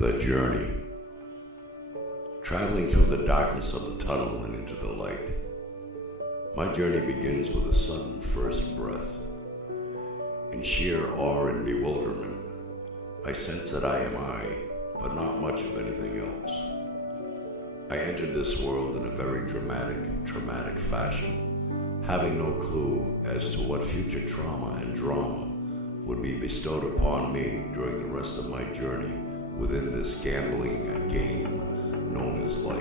The journey. Traveling through the darkness of the tunnel and into the light. My journey begins with a sudden first breath. In sheer awe and bewilderment, I sense that I am I, but not much of anything else. I entered this world in a very traumatic fashion, having no clue as to what future trauma and drama would be bestowed upon me during the rest of my journey within this gambling game known as life.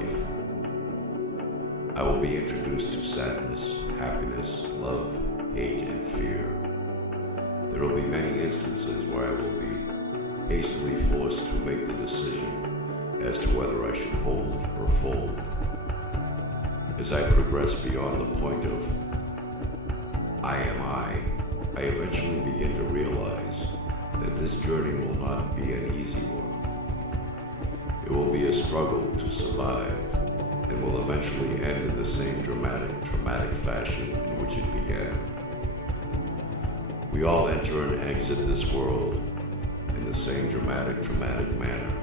I will be introduced to sadness, happiness, love, hate, and fear. There will be many instances where I will be hastily forced to make the decision as to whether I should hold or fold. As I progress beyond the point of I am I eventually begin to realize that this journey will not be an easy one. It will be a struggle to survive and will eventually end in the same traumatic fashion in which it began. We all enter and exit this world in the same dramatic manner,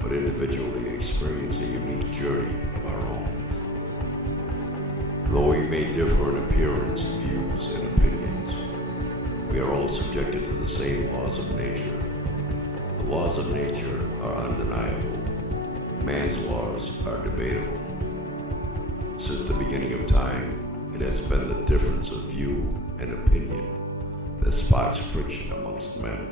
but individually experience a unique journey of our own. Though we may differ in appearance, views, and opinions, we are all subjected to the same laws of nature. The laws of nature are undeniable. Man's laws are debatable. Since the beginning of time, it has been the difference of view and opinion that sparks friction amongst men.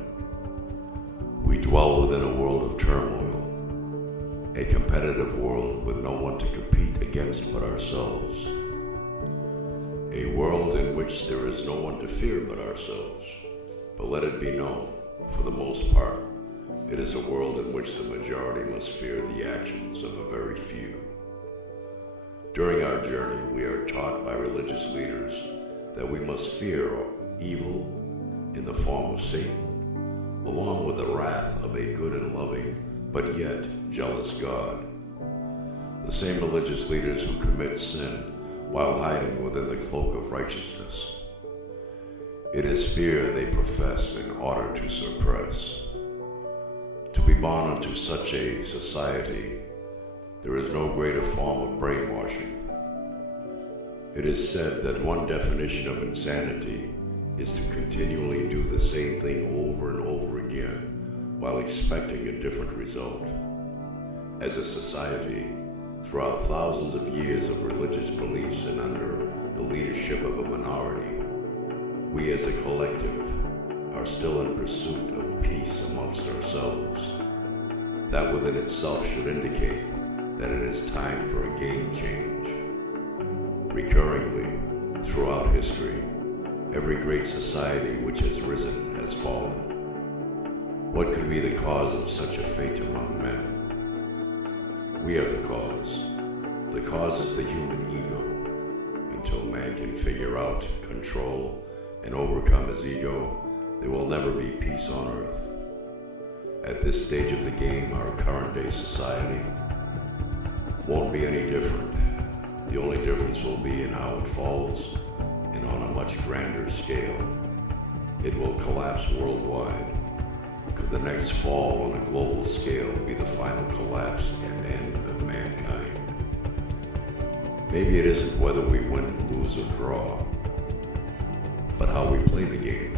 We dwell within a world of turmoil, a competitive world with no one to compete against but ourselves. A world in which there is no one to fear but ourselves. But let it be known, for the most part, it is a world in which the majority must fear the actions of a very few. During our journey, we are taught by religious leaders that we must fear evil in the form of Satan, along with the wrath of a good and loving, but yet jealous God. The same religious leaders who commit sin while hiding within the cloak of righteousness. It is fear they profess in order to suppress. To be born into such a society, there is no greater form of brainwashing. It is said that one definition of insanity is to continually do the same thing over and over again while expecting a different result. As a society, throughout thousands of years of religious beliefs and under the leadership of a minority, we as a collective are still in pursuit of peace amongst ourselves. That within itself should indicate that it is time for a game change. Recurringly, throughout history, every great society which has risen has fallen. What could be the cause of such a fate among men? We are the cause. The cause is the human ego. Until man can figure out, control, and overcome his ego, there will never be peace on earth. At this stage of the game, our current day society won't be any different. The only difference will be in how it falls and on a much grander scale. It will collapse worldwide. Could the next fall on a global scale be the final collapse and end of mankind? Maybe it isn't whether we win, lose, or draw, but how we play the game.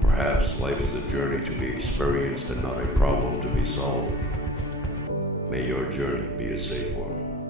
Perhaps life is a journey to be experienced and not a problem to be solved. May your journey be a safe one.